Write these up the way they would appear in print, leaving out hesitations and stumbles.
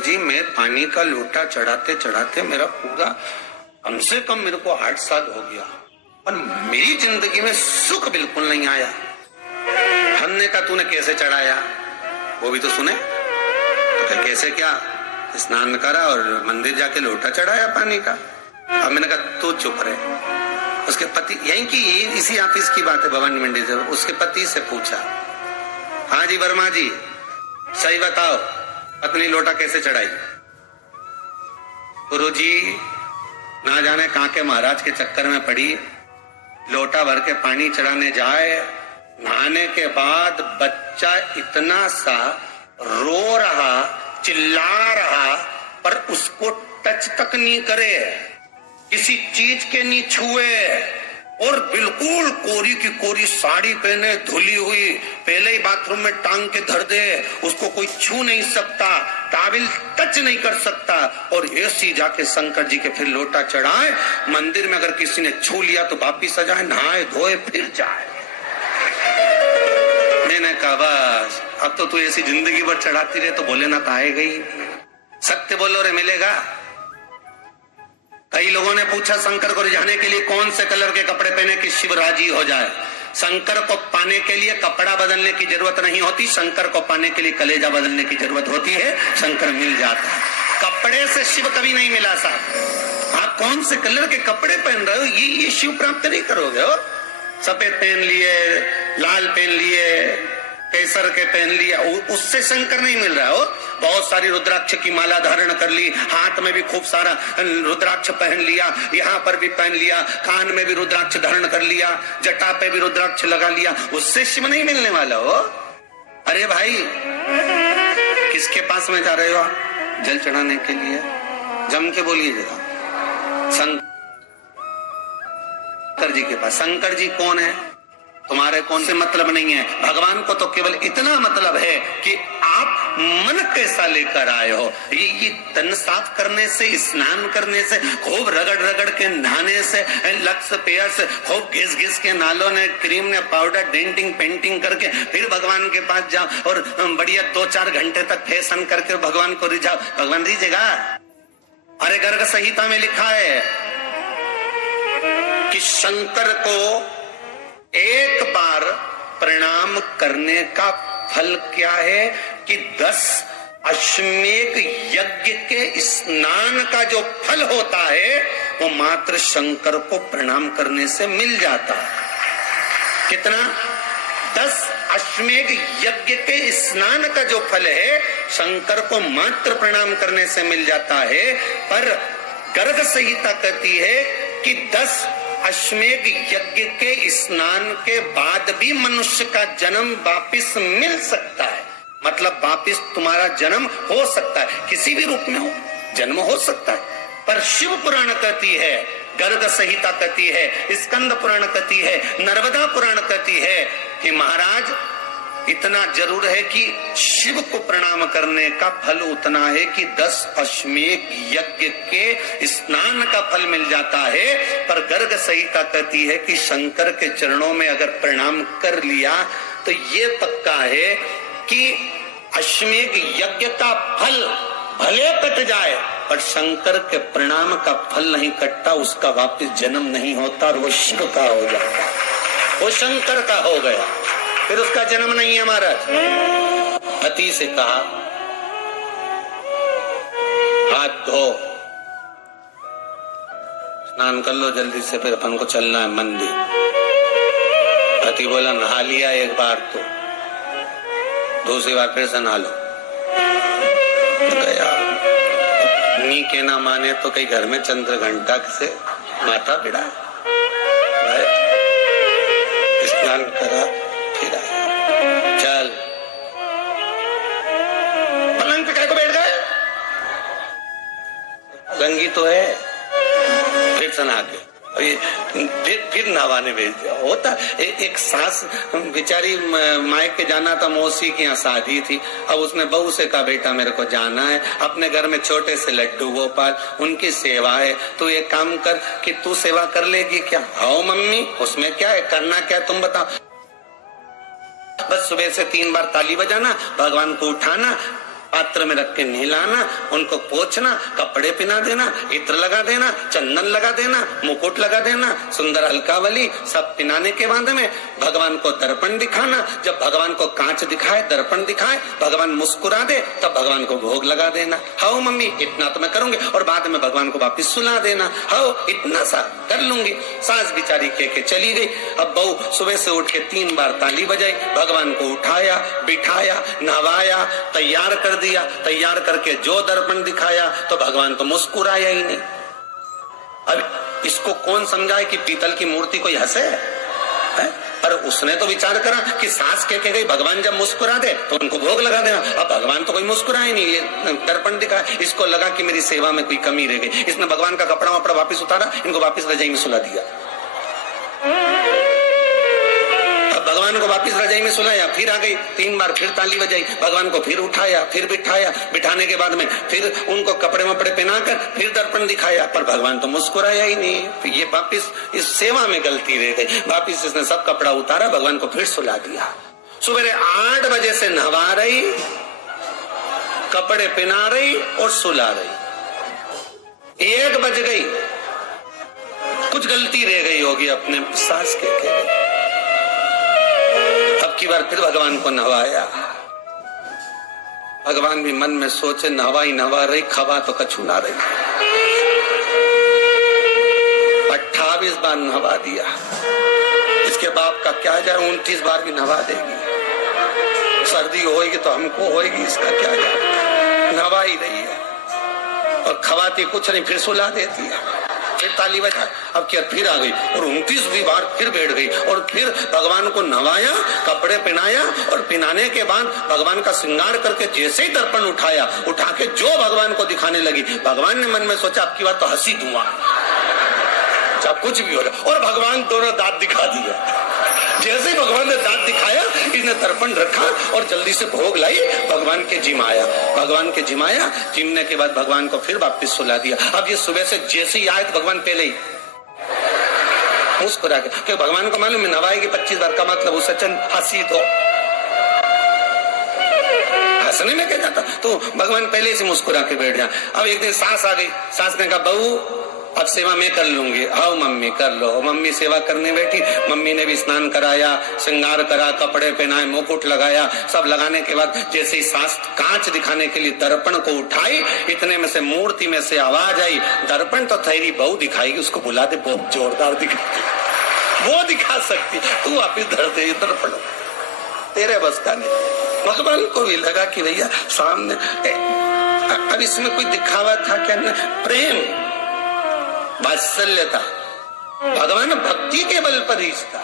गुरुजी मैं पानी का लोटा चढ़ाते चढ़ाते मेरा पूरा कम से कम मेरे को 8 साल हो गया और मेरी जिंदगी में सुख बिल्कुल नहीं आया। हमने कहा तूने कैसे चढ़ाया, वो भी तो सुने। तो कैसे, क्या स्नान करा और मंदिर जाके लोटा चढ़ाया पानी का। अब मैंने कहा तू चुप रहे। उसके पति, यही की इसी ऑफिस की बात है भवानी मंडी से, उसके पति से पूछा, हाँ जी वर्मा जी सही बताओ पत्नी लोटा कैसे चढ़ाई। गुरुजी ना जाने कहां के महाराज के चक्कर में पड़ी, लोटा भर के पानी चढ़ाने जाए, नहाने के बाद बच्चा इतना सा रो रहा, चिल्ला रहा, पर उसको टच तक नहीं करे, किसी चीज के नहीं छुए, और बिल्कुल कोरी की कोरी साड़ी पहने, धुली हुई, पहले ही बाथरूम में टांग के धर दे, उसको कोई छू नहीं सकता, टाविल टच नहीं कर सकता, और ऐसी जाके शंकर जी के फिर लोटा चढ़ाए। मंदिर में अगर किसी ने छू लिया तो वापिस आ जाए, नहाए धोए फिर जाए। मैंने कहा बस अब तो तू ऐसी जिंदगी भर चढ़ाती रहे तो भोलेनाथ आएगा ही। सत्य बोलो रे मिलेगा। कई लोगों ने पूछा शंकर को रिझाने के लिए कौन से कलर के कपड़े पहने कि शिव राजी हो जाए। शंकर को पाने के लिए कपड़ा बदलने की जरूरत नहीं होती, शंकर को पाने के लिए कलेजा बदलने की जरूरत होती है, शंकर मिल जाता है। कपड़े से शिव कभी नहीं मिला साहब। आप कौन से कलर के कपड़े पहन रहे हो, ये शिव प्राप्त नहीं करोगे हो। सफेद पहन लिए, लाल पहन लिए, केसर के पहन लिया, उससे शंकर नहीं मिल रहा हो। बहुत सारी रुद्राक्ष की माला धारण कर ली, हाथ में भी खूब सारा रुद्राक्ष पहन लिया, यहाँ पर भी पहन लिया, कान में भी रुद्राक्ष धारण कर लिया, जटा पे भी रुद्राक्ष लगा लिया, उससे शिव नहीं मिलने वाला हो। अरे भाई किसके पास में जा रहे हो आप जल चढ़ाने के लिए, जम के बोलिए जरा। शंकर जी के पास। शंकर जी कौन है, तुम्हारे कौन से मतलब नहीं है। भगवान को तो केवल इतना मतलब है कि आप मन कैसा लेकर आए हो। ये तन साफ करने से, स्नान करने से, खूब रगड़ रगड़ के नहाने से, लक्स पेयर से, खूब घिस घिस के नालों ने, क्रीम ने, पाउडर, डेंटिंग पेंटिंग करके फिर भगवान के पास जाओ और बढ़िया 2-4 घंटे तक फैशन करके भगवान को रिझाओ, भगवान रिझेगा। अरे गर्ग संहिता में लिखा है कि शंकर को एक बार प्रणाम करने का फल क्या है कि 10 अश्वमेध यज्ञ के स्नान का जो फल होता है वो मात्र शंकर को प्रणाम करने से मिल जाता है। कितना? 10 अश्वमेध यज्ञ के स्नान का जो फल है शंकर को मात्र प्रणाम करने से मिल जाता है। पर गर्ग संहिता कहती है कि 10 अश्वमेध यज्ञ के स्नान के बाद भी मनुष्य का जन्म वापिस मिल सकता है। मतलब वापिस तुम्हारा जन्म हो सकता है, किसी भी रूप में हो, जन्म हो सकता है। पर शिव पुराण कहती है, गर्ग संहिता कहती है, स्कंद पुराण कहती है, नर्मदा पुराण कहती है कि महाराज इतना जरूर है कि शिव को प्रणाम करने का फल उतना है कि 10 अश्वमेध यज्ञ के स्नान का फल मिल जाता है। पर गर्ग संहिता कहती है कि शंकर के चरणों में अगर प्रणाम कर लिया तो ये पक्का है कि अश्वमेध यज्ञ का फल भले कट जाए पर शंकर के प्रणाम का फल नहीं कटता, उसका वापस जन्म नहीं होता और वो शिव का हो जाता, वो शंकर का हो गया, फिर उसका जन्म नहीं है। महाराज पति से कहा हाथ धो, स्नान कर लो जल्दी से, फिर अपन को चलना है मंदिर। पति बोला नहा लिया एक बार तो दूसरी बार फिर से नहा लो। गया नी के ना माने तो कई घर में चंद्र घंटा से माथा पिड़ा, स्नान करा फिर आया, चल पलंग पे को बैठ गए, रंगी तो है, फिर से नहा के फिर नहाने भेज दिया। होता एक सास बेचारी मायके जाना था, मौसी के यहाँ शादी थी, अब उसने बहू से कहा बेटा मेरे को जाना है, अपने घर में छोटे से लड्डू गोपाल उनकी सेवा है, तो एक काम कर कि तू सेवा कर लेगी क्या? हाँ मम्मी, उसमें क्या है, करना क्या तुम बताओ। बस सुबह से 3 बार ताली बजाना, भगवान को उठाना, पात्र में रख के नहलाना, उनको पोंछना, कपड़े पहना देना, इत्र लगा देना, चंदन लगा देना, मुकुट लगा देना, सुंदर अलकावली सब पहनाने के बाद में भगवान को दर्पण दिखाना। जब भगवान को कांच दिखाए, दर्पण दिखाए, भगवान मुस्कुरा दे, तब भगवान को भोग लगा देना। हाउ मम्मी इतना तो मैं करूंगी, और बाद में भगवान को वापिस सुला देना। हाउ इतना सा कर लूंगी। सास बिचारी के चली गई। अब बहू सुबह से उठ के 3 बार ताली बजाई, भगवान को उठाया, बिठाया, नहवाया, तैयार कर दिया। तैयार करके जो दर्पण दिखाया तो भगवान तो मुस्कुराया ही नहीं। अब इसको कौन समझाए कि पीतल की मूर्ति कोई हंसे है? पर उसने तो विचार करा कि सास के गई भगवान जब मुस्कुरा दे तो उनको भोग लगा देना। अब भगवान तो कोई मुस्कुराए नहीं, ये दर्पण दिखा। इसको लगा कि मेरी सेवा में कोई कमी रह गई। इसने भगवान का कपड़ा वपड़ा वापिस उतारा, इनको वापिस रजाई में सुला दिया। भगवान को वापिस रजाई में सुलाया, फिर आ गई, 3 बार फिर ताली बजाई, भगवान को फिर उठाया, फिर बिठाया, बिठाने के बाद में फिर उनको कपड़े वपड़े पहनाकर फिर दर्पण दिखाया, पर भगवान तो मुस्कुराया ही नहीं। फिर ये वापिस इस सेवा में गलती रह गई। वापिस इसने सब कपड़ा उतारा, भगवान को फिर सुला दिया। सुबह 8 बजे से नहवा रही, कपड़े पहना रही और सुला रही। 1 बज गई, कुछ गलती रह गई होगी अपने सास के। अब की बार फिर भगवान को नहवाया। भगवान भी मन में सोचे नहवाई नहवा रही, खवा तो कछु ना रही। 28 बार नहवा दिया। इसके बाप का क्या जाए, 29 बार भी नहवा देगी। सर्दी होगी तो हमको होगी, इसका क्या जाए। नहवा ही रही है और खवाती कुछ नहीं, फिर सुला देती है। फिर ताली बजा, अब क्या फिर आ गई और 29वीं बार फिर बैठ गई और फिर भगवान को नहवाया, कपड़े पहनाया और पहनाने के बाद भगवान का श्रृंगार करके जैसे ही दर्पण उठाया, उठा के जो भगवान को दिखाने लगी, भगवान ने मन में सोचा अब की बात तो हंसी दूंगा, चाहे कुछ भी हो जाए। और भगवान दोनों दांत दिखा दिया। जैसे ही भगवान ने दांत दिखाया, इसने दर्पण रखा और जल्दी से भोग लाई, भगवान के जिमाया। भगवान के जिमाया, जिमने के बाद भगवान को फिर वापस सुला दिया। अब ये सुबह से जैसे ही आए तो भगवान पहले ही मुस्कुरा के, क्योंकि भगवान को मालूम है नवाएगी 25 बार का मतलब उस सचन हंसी तो हंसने में क्या जाता, तो भगवान पहले से मुस्कुरा के बैठ जाए। अब एक दिन सास आ गई। सास ने कहा बहू अब सेवा मैं कर लूंगी। आओ मम्मी कर लो। मम्मी सेवा करने बैठी। मम्मी ने भी स्नान कराया, श्रृंगार करा, कपड़े पहनाए, मुकुट लगाया। सब लगाने के बाद जैसे ही सास कांच दिखाने के लिए दर्पण को उठाई, इतने में से मूर्ति में से आवाज आई, दर्पण तो तेरी बहू दिखाएगी, उसको बुला दे, बहुत जोरदार दिखाती, वो दिखा सकती, तू वापिस धर दे दर्पण, तेरे बस का नहीं। भगवान को भी लगा कि भैया सामने अब इसमें कोई दिखावा था क्या? प्रेम, वात्सल्यता, भगवान भक्ति के बल पर रिश्ता।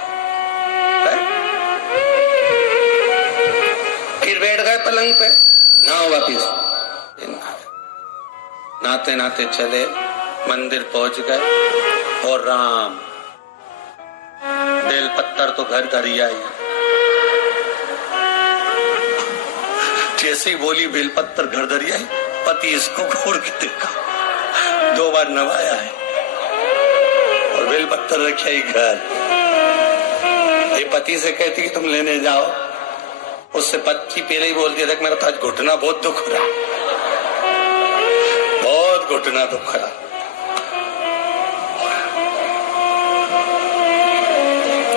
फिर बैठ गए पलंग पे, नाव वापिस नाते नाते चले, मंदिर पहुंच गए और राम बेल पत्तर तो घर घर ही आई। जैसे ही बोली बेल पत्तर घर धरी आई, पति इसको घूर के देखा, 2 बार नवाया है और बेल पत्तर रखा ही घर। ये पति से कहती कि तुम लेने जाओ, उससे पति पहले ही बोल दिया था मेरा तो आज घुटना बहुत दुख रहा, बहुत घुटना दुख रहा।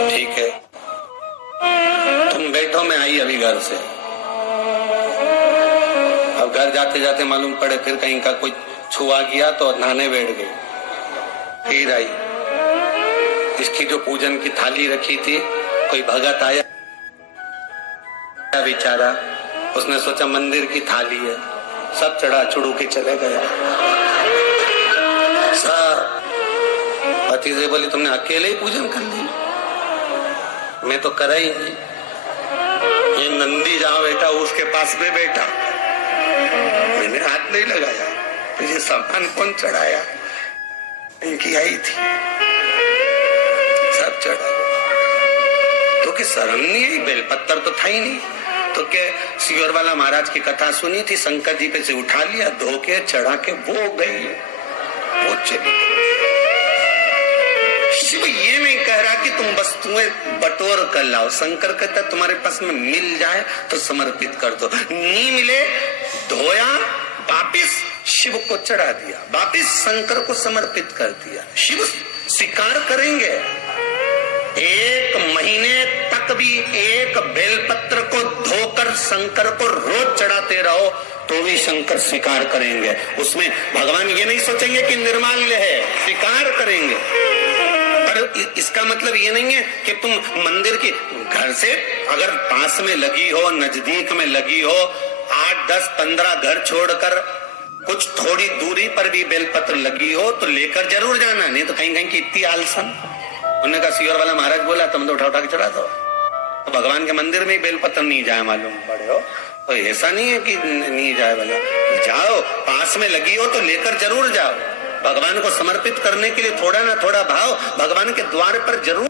ठीक है तुम बैठो, मैं आई अभी घर से। अब घर जाते जाते मालूम पड़े फिर कहीं का कोई छुआ गया तो नहाने बैठ गई। फिर आई, इसकी जो पूजन की थाली रखी थी, कोई भगत आया बेचारा, उसने सोचा मंदिर की थाली है, सब चढ़ा चुड़ू के चले गया। सब पति से बोली तुमने अकेले ही पूजन कर ली, मैं तो करा ही नहीं। ये नंदी जहां बैठा उसके पास में बैठा, मैंने हाथ नहीं लगाया। तो ये सामान कौन चढ़ाया? इनकी आई थी, सब चढ़ा। तो कि शर्म नहीं आई, बेलपत्तर तो था ही नहीं। तो क्या सियोर वाला महाराज की कथा सुनी थी, शंकर जी पे से उठा लिया, धो के चढ़ा के वो गई, वो चली। शिव ये नहीं कह रहा कि तुम वस्तुएं बटोर कर लाओ, शंकर कहता तुम्हारे पास में मिल जाए तो समर्पित कर दो, नहीं मिले धोया, वापिस शिव को चढ़ा दिया, वापिस शंकर को समर्पित कर दिया। शिव स्वीकार करेंगे। 1 महीने तक भी एक बेलपत्र को धोकर शंकर को रोज चढ़ाते रहो तो भी शंकर स्वीकार करेंगे। उसमें भगवान ये नहीं सोचेंगे कि निर्माल्य है, स्वीकार करेंगे। पर इसका मतलब ये नहीं है कि तुम मंदिर की घर से अगर पास में लगी हो, नजदीक में लगी हो, 8, 10, 15 घर छोड़कर कुछ थोड़ी दूरी पर भी बेलपत्र लगी हो तो लेकर जरूर जाना, नहीं तो कहीं कहीं की इतनी आलसन। उन्होंने कहा सीहोर वाला महाराज बोला तुम तो उठा के चढ़ा दो, तो भगवान के मंदिर में बेलपत्र नहीं जाए मालूम पड़े हो, तो ऐसा नहीं है कि नहीं जाए वाला, जाओ, पास में लगी हो तो लेकर जरूर जाओ। भगवान को समर्पित करने के लिए थोड़ा ना थोड़ा भाव भगवान के द्वार पर जरूर